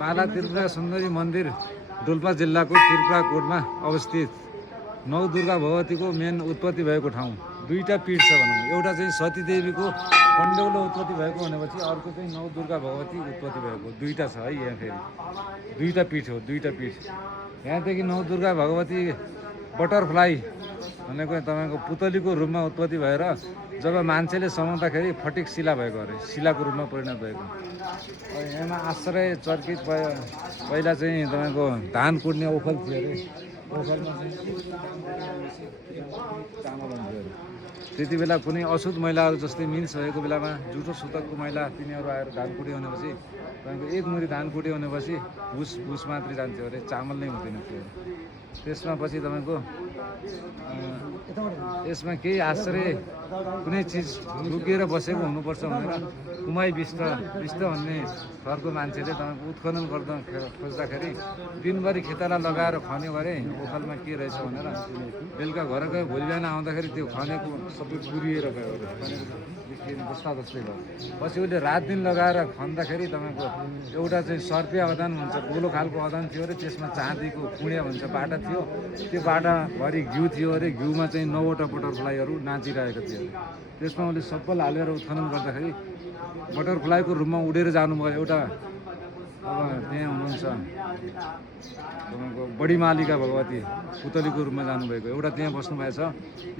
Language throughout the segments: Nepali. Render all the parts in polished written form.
बाला त्रिपुरा सुन्दरी मन्दिर डोल्पा जिल्लाको त्रिपुराकोटमा अवस्थित नौ दुर्गा भगवतीको मेन उत्पत्ति भएको ठाउँ। दुईवटा पीठ छ भनौँ, एउटा चाहिँ सतीदेवीको पण्डौलो उत्पत्ति भएको भनेपछि अर्को चाहिँ नौ दुर्गा भगवती उत्पत्ति भएको, दुईवटा छ है यहाँ। फेरि दुईवटा पीठ हो, दुईवटा पीठ। यहाँदेखि नौ दुर्गा भगवती बटरफ्लाई भनेको तपाईँको पुतलीको रूपमा उत्पत्ति भएर जब मान्छेले समाउँदाखेरि फटिक शिला भएको अरे, शिलाको रूपमा परिणत भएको। यहाँमा आश्रय चर्कित पहिला चाहिँ तपाईँको धान कुट्ने ओखल थियो अरे, ओखलमा चाहिँ चामल हुन्थ्यो अरे। त्यति बेला कुनै अशुद्ध महिलाहरू जस्तै मिन्स भएको बेलामा जुठो सुतकको महिला तिनीहरू आएर धान कुट्यो भनेपछि तपाईँको एक मुरी धान कुट्यो भनेपछि भुस मात्रै जान्थ्यो अरे, चामल नै हुँदैन थियो। त्यसमा पछि तपाईँको यसमा केही आश्रय कुनै चिज लुकेर बसेको हुनुपर्छ भनेर कुमाई विष्ट भन्ने थरको मान्छेले तपाईँको उत्खनन गर्दा खोज्दाखेरि दिनभरि खेताला लगाएर खन्यो अरे ओखलमा के रहेछ भनेर। बेलुका घर गयो, भोलि बिहान आउँदाखेरि त्यो खनेको सबै पुरिएर गयो, बस्ता जस्तै भयो। पछि उसले रात दिन लगाएर खन्दाखेरि तपाईँको एउटा चाहिँ सर्पिया अदान हुन्छ, गोलो खालको अदान थियो अरे, त्यसमा चाँदीको कुँडिया भन्छ बाटा थियो, त्यो बाटाभरि घिउ थियो अरे, घिउमा चाहिँ 9वटा बटरफ्लाईहरू नाचिरहेको थियो। त्यसमा उसले सबै हालेर उत्खनन गर्दाखेरि बटरफ्लाईको रूपमा उडेर जानुभयो। एउटा अब त्यहाँ हुनुहुन्छ तपाईँको बडी मालिका भगवती पुतलीको रूपमा जानुभएको, एउटा त्यहाँ बस्नुभएको छ।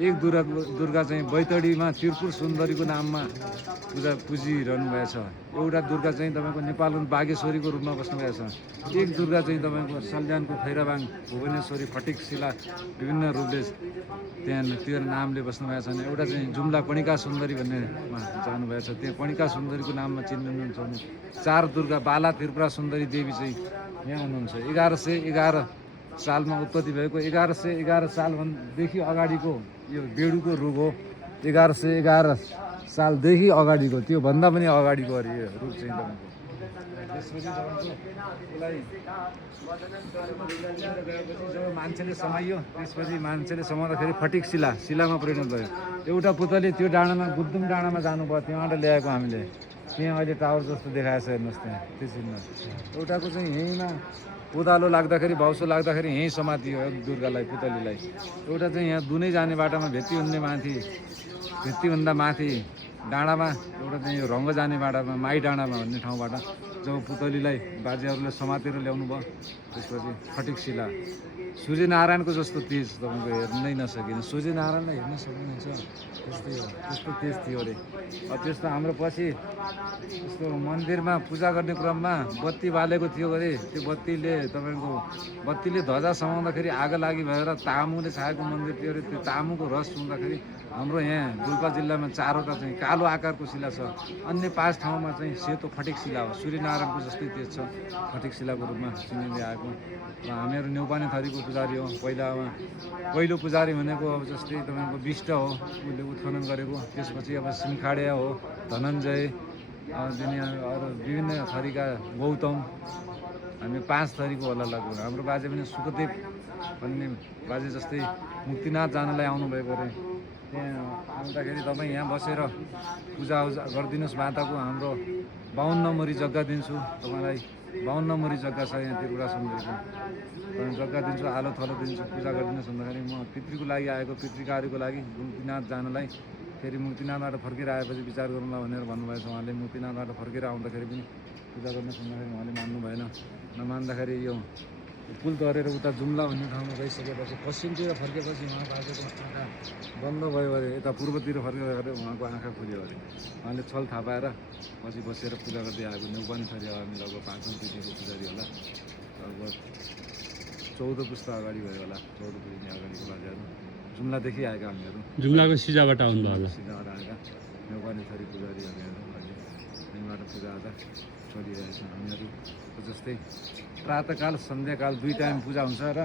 एक दुर्गा चाहिँ बैतडीमा त्रिपुर सुन्दरीको नाममा पुजिरहनु भएको छ। एउटा दुर्गा चाहिँ तपाईँको नेपालको बागेश्वरीको रूपमा बस्नुभएको छ। एक दुर्गा चाहिँ तपाईँको सल्यानको खैराबाङ भुवनेश्वरी फटिक शिला विभिन्न रूपले त्यहाँ त्यो नामले बस्नुभएको छ। एउटा चाहिँ जुम्ला कणिका सुन्दरी भन्नेमा जानुभएको छ, त्यहाँ कणिका सुन्दरीको नाममा चिन्नुहुन्छ भने। चार दुर्गा बाला त्रिपुरा सुन्दरी देवी चाहिँ यहाँ हुनुहुन्छ। 1111 सालमा उत्पत्ति भएको, 1111 सालदेखि अगाडिको यो बेडुको रुख हो। 1111 सालदेखि अगाडिको, त्योभन्दा पनि अगाडिको अरे यो रुख चाहिँ तपाईँको। त्यसपछि उसलाई जब मान्छेले समाइयो, त्यसपछि मान्छेले समाउँदाखेरि फटिक शिलामा परिणत भयो। एउटा पुतली त्यो डाँडामा गुद्दुम डाँडामा जानुभयो, त्यहाँबाट ल्याएको हामीले। त्यहाँ अहिले टावर जस्तो देखाएको छ हेर्नुहोस्, त्यहाँ त्यो चिन्ह। एउटाको चाहिँ यहीँमा कोदालो लाग्दाखेरि भाउसो लाग्दाखेरि यहीँ समातियो दुर्गालाई, पुतलीलाई। एउटा चाहिँ यहाँ दुनै जाने बाटामा भेत्तीभन्दा माथि डाँडामा, एउटा चाहिँ यो रङ्ग जाने बाटामा माई डाँडामा भन्ने ठाउँबाट जब पुतलीलाई बाजेहरूले समातेर ल्याउनु भयो, त्यसपछि फटिक शिला। सूर्यनारायणको जस्तो तेज तपाईँको हेर्नै नसकिने, सूर्यनारायणलाई हेर्न सक्नुहुन्छ त्यस्तै हो, त्यस्तो तेज थियो अरे। त्यस्तो हाम्रो पछि यस्तो मन्दिरमा पूजा गर्ने क्रममा बत्ती बालेको थियो अरे, त्यो बत्तीले ध्वजा समाउँदाखेरि आगो लागि भएर तामुले छाएको मन्दिर थियो अरे। त्यो तामुको रस सुन्दाखेरि हाम्रो यहाँ डोल्पा जिल्लामा 4वटा चाहिँ कालो आकारको शिला छ, अन्य 5 ठाउँमा चाहिँ सेतो फटिक शिला हो। सूर्यनारायणको जस्तै तेज छ, फटिक शिलाको रूपमा चिनिँदै आएको। हामीहरू न्यौपाने थरीको पुजारी हो। पहिलो पुजारी भनेको अब जस्तै तपाईँको विष्ट हो, उसले उत्खनन गरेको। त्यसपछि अब सिमखाडिया हो, धनञ्जय, अरू विभिन्न थरीका गौतम, हामी 5 थरीको होला लाग्यो। हाम्रो बाजे पनि सुखदेव भन्ने बाजे जस्तै मुक्तिनाथ जानलाई आउनुभएको अरे। त्यहाँ आउँदाखेरि तपाईँ यहाँ बसेर पूजा गरिदिनुहोस् माताको। हाम्रो 52 नम्बरी जग्गा दिन्छु तपाईँलाई, 52 नम्बरी जग्गा छ यहाँ त्रिपुरा सुन्दरीको। जग्गा दिन्छु, आलो थलो दिन्छु, पूजा गरिदिनुहोस् भन्दाखेरि म पितृको लागि आएको, पितृकार्यको लागि मुक्तिनाथ जानलाई। फेरि मुक्तिनाथबाट फर्केर आएपछि विचार गरौँला भनेर भन्नुभएछ उहाँले। मुक्तिनाथबाट फर्केर आउँदाखेरि पनि पूजा गर्नुहोस् भन्दाखेरि उहाँले मान्नु भएन। नमान्दाखेरि यो पुल तरेर उता जुम्ला भन्ने ठाउँमा गइसकेपछि पश्चिमतिर फर्केपछि उहाँ बाजेको आँखा बन्द भयो अरे, यता पूर्वतिर फर्केर उहाँको आँखा खुल्यो अरे। उहाँले छल थाहा पाएर पछि बसेर पूजा गर्दै आएको। न्यौपाने थरी हामी लगभग 5औँ पिँढीको पुजारी होला, लगभग 14 पुस्ता अगाडि भयो होला, 14 पिँढी अगाडिको बाजेहरू। जुम्लादेखि आएका हामीहरू, जुम्लाको सिजाबाट आउनुभयो होला। सिजाबाट आएका न्यौपाने थरी पुजारी हामीहरू अहिले यहीँबाट पूजाआजा चलिरहेछ। हामीहरू जस्तै प्रातःकाल सन्ध्याकाल 2 टाइम पूजा हुन्छ र